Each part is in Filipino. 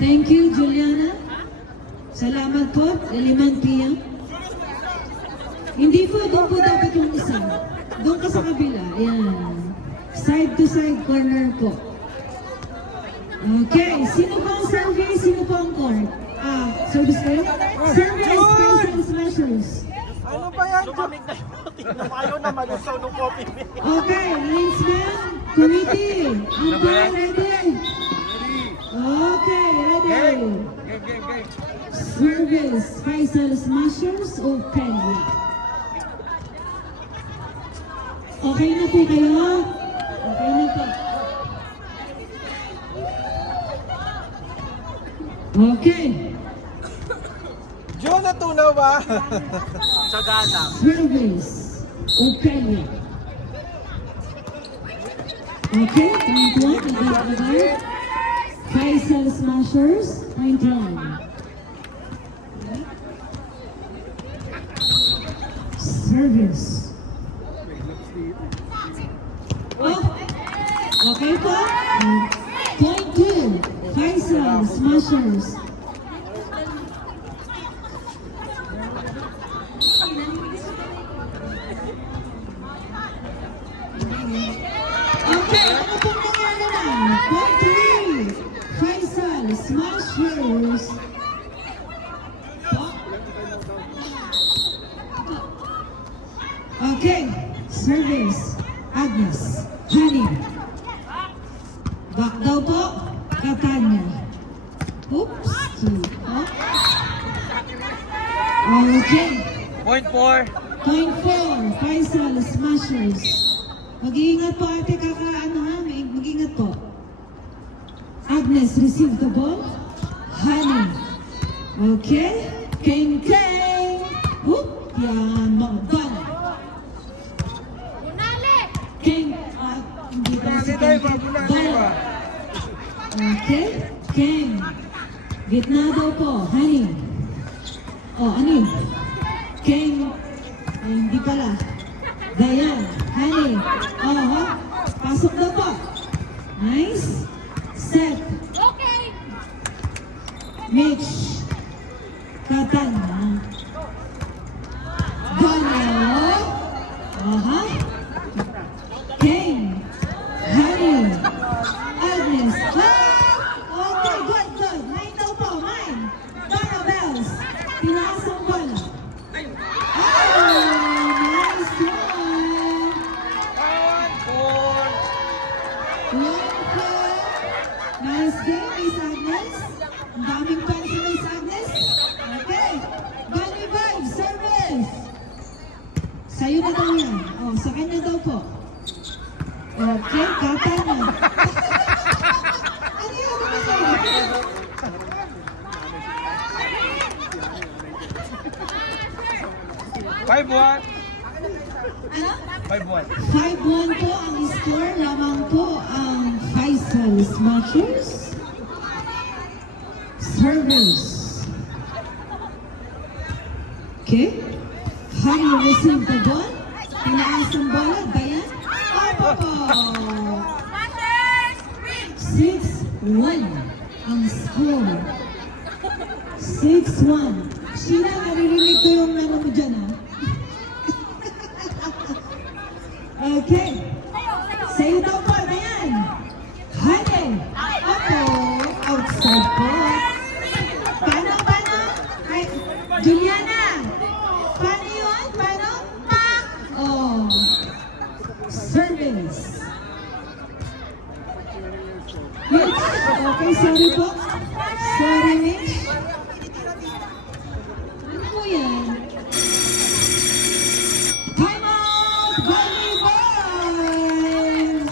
Thank you, Juliana. Salamat po, 5 p.m. Hindi po, doon po dapat yung isa. Doon ka sa kabila. Ayan. Side to side corner po. Okay, sino po ang survey? Sino po ang court? Service kayo? Surveys, personal measures. Ano ba yan? Lumamig na yung tingnan. Ayaw na malusaw ng coffee. Okay, linesman, committee. Umpire, ready? Okay, ready. Service, Faisal Smashers o Peña? Okay na po kayo? Okay na po. Okay. Diyo natunaw ba? Sa gana. Service o Peña? Okay, point 1, agad-agad. Faisal Smashers, point 1. Service. Oh, okay po. Point 2, Faisal Smashers. Okay, ano pong nangyari na? Point 3, Faisal Smashers. Okay, service, Agnes, Honey. Back daw po, Katanya. Oops. Okay. Point 4. Point 4, Faisal Smashers. Mag-iingat po ate, mag-iingat po. Agnes, receive the ball. Honey. Okay. Keng Keng. Whoop. Yan, magban. King, hindi pa si King. Okay, King. Gitna daw po, Honey. Oh, ano yun? King, ay, hindi pala. Dayan, Honey. Oh, pasok daw po. Nice. Set. Okay. Mitch. Katanya. Daniel. Aha. King, Honey, Agnes, okay, good. Mine daw po, mine. Donna Bells, tinaas ang bola. Nice one. 1-4. Nice game, Miss Agnes. Ang daming fans si Miss Agnes. Okay, Bunny Vibe, service. Sa'yo na daw yan. Oh, sa kanya daw po. Okay, Katanya. Ano yun? Five one. Ano? 5-1. 5-1 po ang score. Lamang po ang Faisal Smashers. Service. Okay. Honey receive the ball. Tinaas ang bola. Dayan. Opo. 6-1 ang score. 6-1. Sheila, naririnig ko yung ano mo dyan, ha? Okay. Sa'yo daw po, Dayan. Honey. Opo. Outside po. Paano? Ay, Juliana. Paano yun? Paano? Oh. Service. Mitch. Okay, sorry po. Sorry, Mitch. Ano po yan? Time out! Bunny Vibes!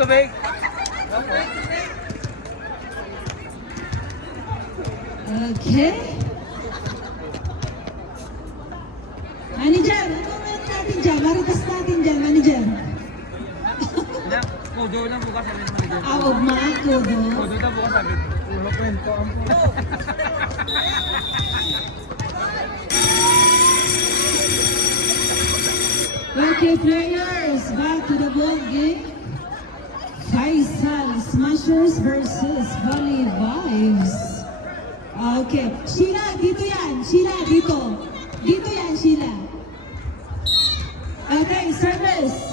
Tubig. Okay. Manager, ano natin dyan? Maritas natin dyan, manager. Kudo na bukas sabi ng manager. Ugma, kudo. Kudo na bukas sabi. Ulo kwento ang Okay, players, back to the ball game. Faisal Smashers versus Volley Vibes. Okay, Sheila, dito yan. Sheila, dito. Dito yan, Sheila. Okay, service.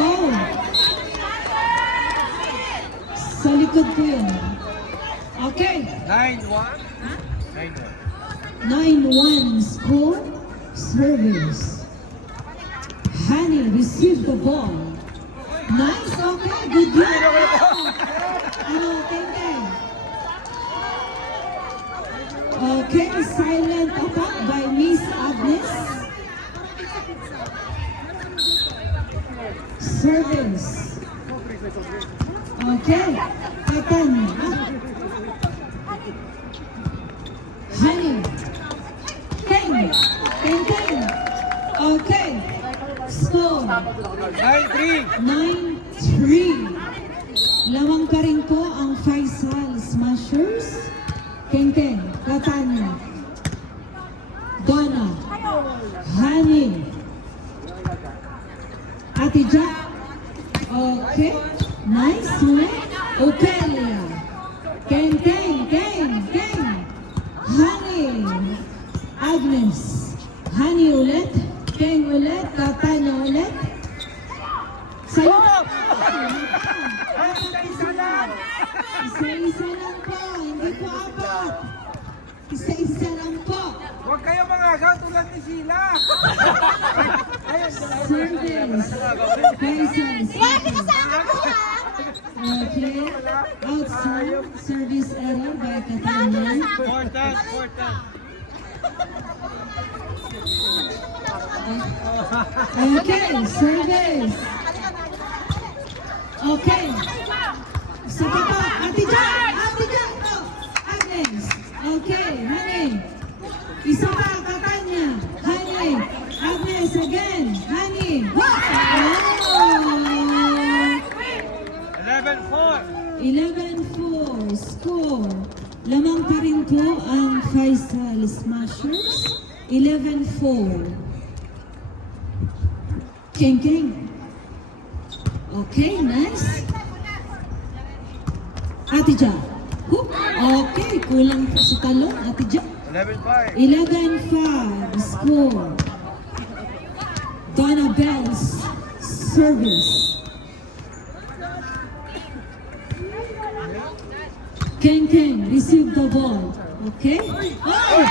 Oh. Sa likod ko yun. Okay. 9-1. 9-1 score. Service. Hani received the ball. Nice, okay, good job. Ano, Teng. Okay, silent attack by Miss Agnes. Service. Okay, Katanya. Hani. Teng. Okay. Score. 9-3. 9-3. Lawang pa rin po ang Faisal Smashers. Keng, Katanya. Donna. Hani. Ate Jack. Okay. Nice one. Opelia. Keng. Hani. Agnes. Hani ulit. Keng ulit. Katanya ulit. Sa'yo. Isa-isa lang po. Hindi po apat. Isa-isa lang po. Huwag kayo mga agaw tulad ni Sheila. Service. Faisal. Okay. Outside. Service error by Katanya. Important. Okay. Service. Okay. Sa papa. Ate Jack. No. Agnes. Okay. Hani. Isa pa. Katanya. Hani. Agnes again. Hani. Oh! 11-4. 11-4 score. Lamang pa rin po ang Faisal Smashers. 11-4. Keng. Okay, nice. Ate Ja. Okay, kulang po sa talon. Ate Ja. 11-5. 11-5 score. Donna Bell's service. Keng receive the ball. Okay? Oh!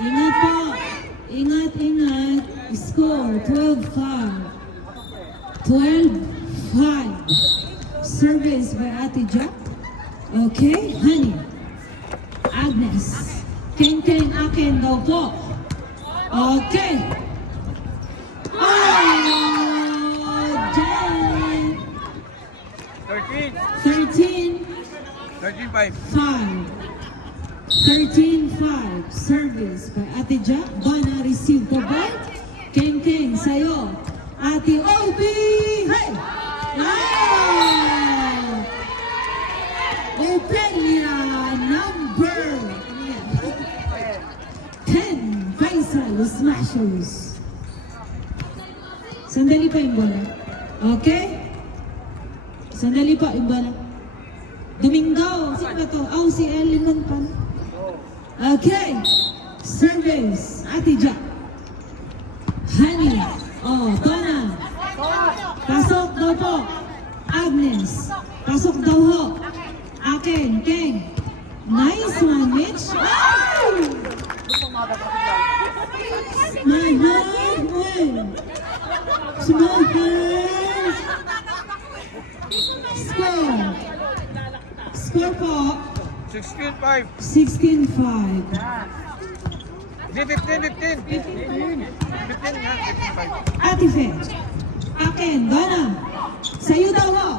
Ingat po. Ingat. Score 12-5. 12-5. Service by Ate Jack. Okay, Honey. Agnes. Keng akin daw po. Okay. Oh! Jen. 13. 13-5. 13-5. Service by Ate Jack. Donna receive the ball. Keng sa'yo. Ate Obi! Hey! Ah! Opelia number 10. Faisal Smashers. Sandali pa yung bola. Okay? Sandali pa yung bola. Domingo. Sino ba to? Oh, si Eliman pa. Okay. Service. Ate Jack. Honey. Oh, Donna. Pasok daw po. Agnes. Pasok daw ho. Akin. Keng. Nice one, Mitch. Oh! My heart win. Score po. 16-5. 16-5. Hindi, 15. 15 nga, 15-5. Ate Fe. Akin, Donna. Sa'yo daw ho.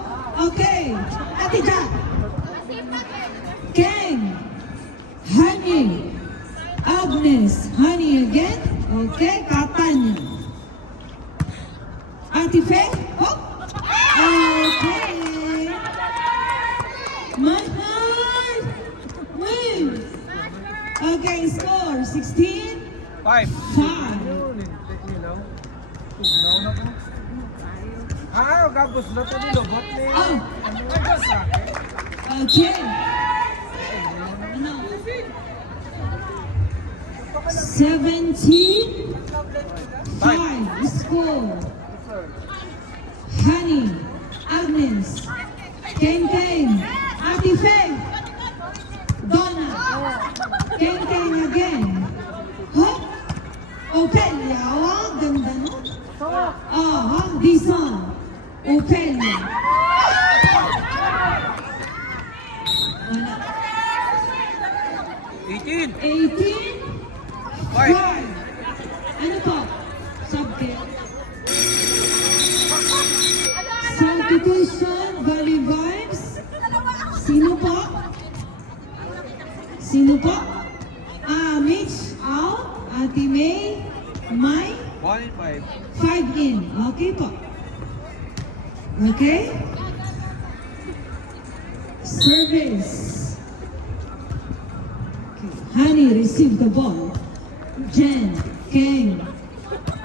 Okay. Ate Jack. Keng. Honey. Agnes. Honey again. Okay. Katanya. Ate Fe. Oh. Okay. My heart wins. Okay, score 16. 5. 5. Ah, gabos na ito nilobot ni... Oh, Agos ah. okay. Ano? 17. 5. Score. Honey. Agnes. Ken Ken. Ate Faye. Donna. Ken Ken again. Huh? Opelia. Oh, ganda no? This one. Opelia. Wala. 18. 18. 5. 5. Ano po? Subject. Substitution, Valley Vibes. Sino po? Sino po? Mitch, Al, Ate May, Mai, 1 and 5 in. Okay po. Okay? Service. Okay. Honey, receive the ball. Jen, King,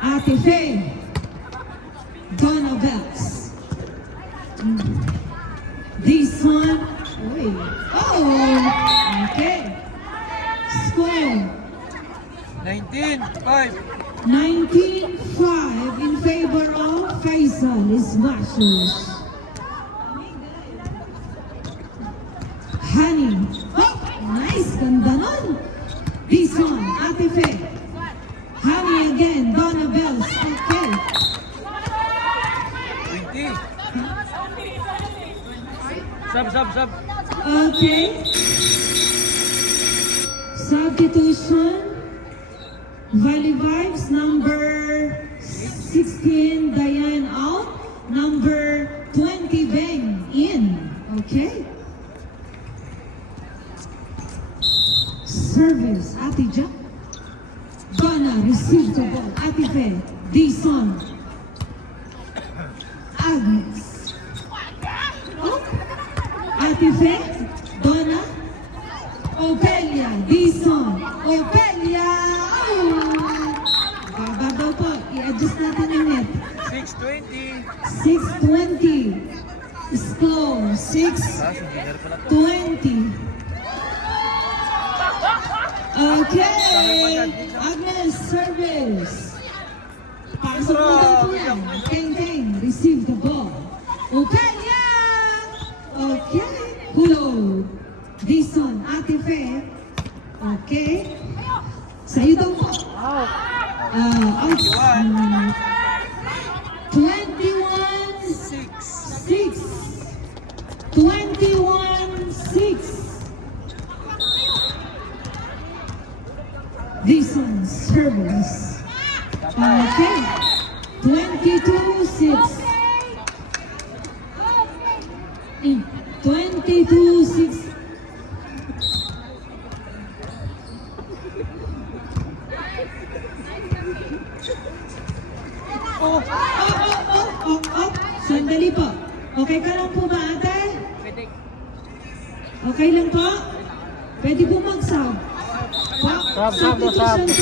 Ate Faye, Donna Bells. This one, wait. Oh, okay. Score 19. 5. 19-5 in favor of Faisal Smashers. Honey. Oh, nice. Ganda nun. This one, Ate Faye. Honey again, Donna Bells. Okay. 20. Sub. Okay. Substitution. Valley Vibes, number 16, Diane out. Number 20, Beng in. Okay. Service, Ate Jack. Donna, receive the ball. Ate Faye, Dison. Agnes. Oh. Ate Faye, Donna. Opelia, Dison. Opelia. Oh. Baba daw po. I-adjust natin ang net. 6:20. 6:20. Score, 6:20. Okay. Agnes, service. Pasok mo daw po yan. Teng, receive the ball. Opelia. Okay. Hulog. Dison, Ate Faye. Okay. Sa'yo daw po. Outs. 21-6. 21-6. Dison, service. Okay. 22-6. 22-6. Oh. Sandali po. Okay ka lang po ba, ate? Okay lang po? Pwede po mag-sub. Substitution po.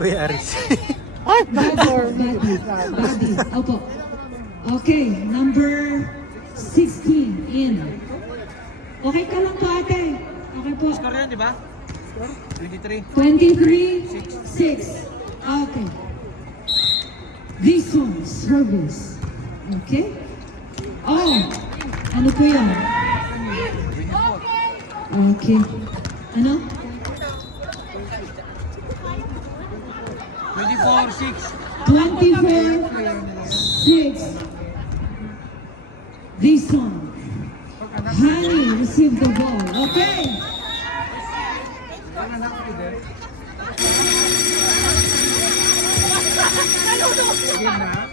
Kuya Aris. Body. Opo. Okay, number 16 in. Okay ka lang po, ate? Okay po. Score yan, di ba? 23. 23-6. Okay. This one, service. Okay? Oh, ano po yan? Okay. Ano? 24-6. 24-6. This one. Honey, receive the ball. Okay. Game na.